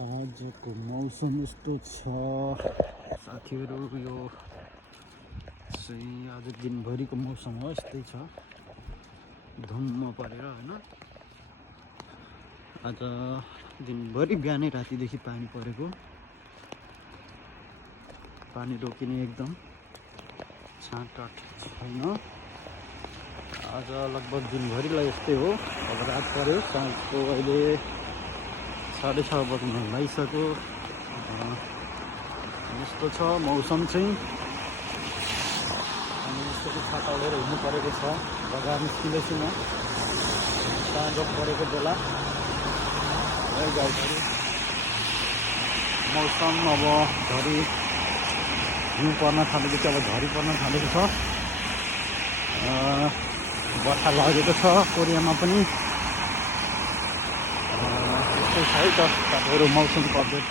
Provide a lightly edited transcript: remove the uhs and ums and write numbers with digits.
आजको मौसम यस्तो छ साथीहरू। यो चाहिँ आज दिनभरिको मौसम हो, यस्तै छ धुम्म परेर होइन। आज दिनभरि बिहानै रातिदेखि पानी परेको, पानी रोकिने एकदम छाँटाट छैन। आज लगभग दिनभरिलाई यस्तै हो। अब रात पऱ्यो, साँझको अहिले 6:30 बज्न लागिसक्यो। यस्तो छ मौसम चाहिँ। अनि यसरी छाता लिएर हिँड्नु परेको छ। बजार निस्किँदैछु म, साँझ परेको बेला गाउँहरू मौसम अब झरी हिउँ पर्न थालेको, अब झरी पर्न थालेको छ। बर्खा लागेको छ कोरियामा पनि। त्यस्तै छ है त साथीहरू मौसमको अपडेट।